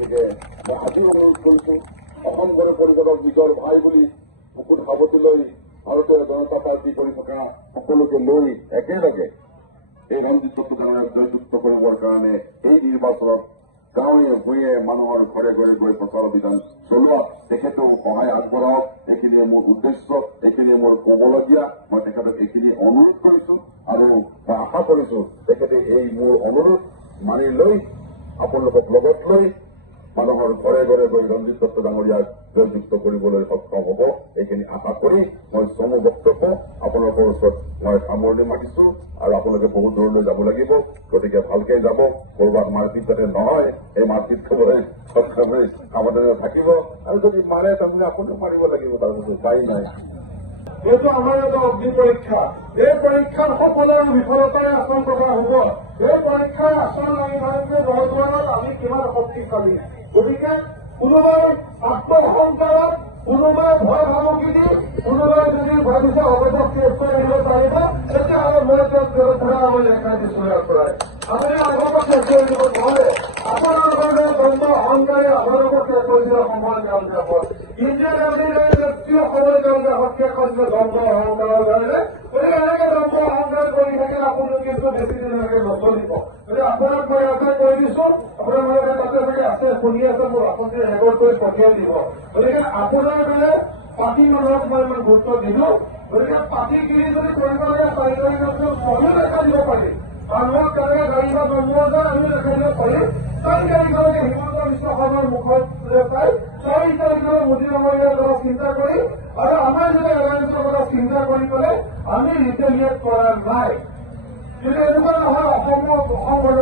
গতিকে মই আজি অনুৰোধ কৰিছো অসম গণ পৰিষদক নিজৰ ভাই বুলি বুকুত সাৱটি লৈ ভাৰতীয় জনতা পাৰ্টি কৰি থকা সকলোকে লৈ একেলগে এই ৰঞ্জিত চট্টোপাধ্যায়ক জয়যুক্ত কৰিবৰ কাৰণে এই নিৰ্বাচনত গাঁৱে ভূঞে মানুহৰ ঘৰে ঘৰে গৈ প্ৰচাৰ অভিযান চলোৱা তেখেতেও সহায় আগবঢ়াওক এইখিনিয়ে মোৰ উদ্দেশ্য এইখিনিয়ে মোৰ কবলগীয়া মই তেখেতক এইখিনি অনুৰোধ কৰিছো আৰু মই আশা কৰিছো তেখেতে এই মোৰ অনুৰোধ মানি লৈ আপোনালোকক লগত লৈ মানুহৰ ঘৰে ঘৰে গৈ ৰঞ্জিত দত্ত ডাঙৰীয়াক জয়যুক্ত কৰিবলৈ সক্ষম হ'ব এইখিনি আশা কৰি মই চমু বক্তব্য আপোনালোকৰ ওচৰত মই সামৰণি মাতিছো আৰু আপোনালোকে বহুত দূৰলৈ যাব লাগিব গতিকে ভালকে যাব কৰবাত মাৰপিট যাতে নহয় এই মাৰপিট খাবলৈ সক্ষমে সাৱধানে থাকিব আৰু যদি মাৰে তাৰমানে আপুনিও মাৰিব লাগিব তাৰপিছত উপায় নাই এইটো আমাৰ এটা অগ্নি পৰীক্ষা এই পৰীক্ষাৰ সফল আৰু বিফলতাৰে আচৰণ কৰা হ'ব এই পৰীক্ষাৰ আচৰণ আমি ভাৰতীয় জনগণত আমি কিমান শক্তিশালী গতিকে কোনোবাই আত্ম অহংকাৰত কোনোবাই ভয় ভাবুকি দি কোনোবাই যদি ভাবিছে অবৈধ কেছ কৰি আহিব পাৰিব তেতিয়াহ'লে মই তেওঁক ঘূৰা আমি দেখাই দিছো ইয়াৰ পৰাই আপুনি আগত কেছ কৰি দিব নহ'লে আপোনালোকৰ দ্বন্দ্ব অহংকাৰে আপোনালোকক কেছ কৰি দিলে সময় কাল যাব ইন্দিৰা গান্ধীৰ ব্যক্তিও সময় কাল হত্যা কৰিছে দ্বন্দ্ব অহংকাৰৰ কাৰণে গতিকে এনেকে দ্বন্দ্ব অহংকাৰ কৰি থাকিলে আপুনি কিন্তু বেছি দিনলৈকে নচলিব গতিকে আপোনাক মই আশা কৰি দিছো আপোনালোকে তাতে চাগে আছে শুনি আছে মোৰ আপুনি ৰেকৰ্ড কৰি পঠিয়াই দিব গতিকে আপোনাৰ দৰে পাৰ্টি মানুহক মই ইমান গুৰুত্ব দিলো গতিকে পাৰ্টিগিৰি যদি কৰিব লাগে পাৰিবাৰিক ময়ো দেখা দিব পাৰিম মানুহক কেনেকে গাড়ী বা নম্বৰ যায় আমি দেখা দিব পাৰিম 4 তাৰিখলৈকে হিমন্ত বিশ্ব শৰ্মাৰ মুখত পাই 4 তাৰিখলৈ মোদী ডাঙৰীয়াৰ কথা চিন্তা কৰি আৰু আমাৰ যদি এলায়েন্সৰ কথা চিন্তা কৰি পেলাই আমি ৰিটেলিয়েট কৰা নাই কিন্তু এনেকুৱা নহয় অসম গণ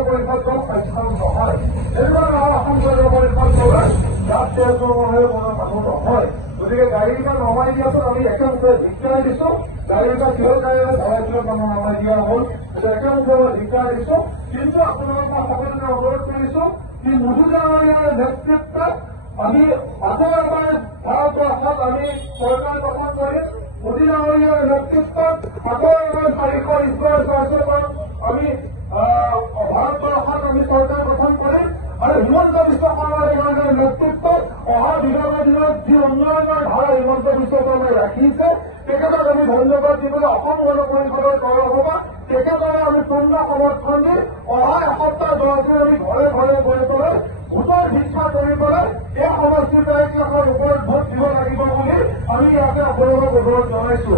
পৰিষদ দল স্বাস্থ্য নহয় এনেকুৱা নহয় অসম গণ পৰিষদ দলৰ জাত তেজৰ মানুহ নহয় গতিকে গাড়ীকেইটা নমাই দিয়াটোত আমি একেমুখে ধিক্কাৰ দিছো গাড়ীকেইটা কিহৰ কাৰণে ধৰাই দিলত মানুহ নমাই দিয়া হ'ল একেমুখে মই ধিক্কাৰ দিছো কিন্তু আপোনালোকক মই সকলোকে অনুৰোধ কৰিছো যে মোদী ডাঙৰীয়াৰ নেতৃত্বত আমি আকৌ এবাৰ ভাৰতবৰ্ষত আমি চৰকাৰ গঠন কৰিম মোদী ডাঙৰীয়াৰ নেতৃত্বত আকৌ এবাৰ 400 স্কুলৰ চৰ্চাত আমি ভাৰতবৰ্ষত আমি চৰকাৰ গঠন কৰিম আৰু হিমন্ত বিশ্ব শৰ্মাৰ ডাঙৰীয়াৰ নেতৃত্বত অহা বিগত দিনত যি উন্নয়নৰ ধাৰা হিমন্ত বিশ্ব শৰ্মাই ৰাখিছে তেখেতক আমি ধন্যবাদ দিবলৈ অসম গণ পৰিষদৰ তৰফৰ তেখেতক আমি পূৰ্ণ সমৰ্থন দি অহা এসপ্তাহ 10 দিন আমি ঘৰে ঘৰে গৈ পেলাই ভোটৰ ভিক্ষা কৰি পেলাই এই সমষ্টিৰ 1 লাখৰ ওপৰত ভোট দিব লাগিব বুলি আমি ইয়াতে আপোনালোকক অনুৰোধ জনাইছো।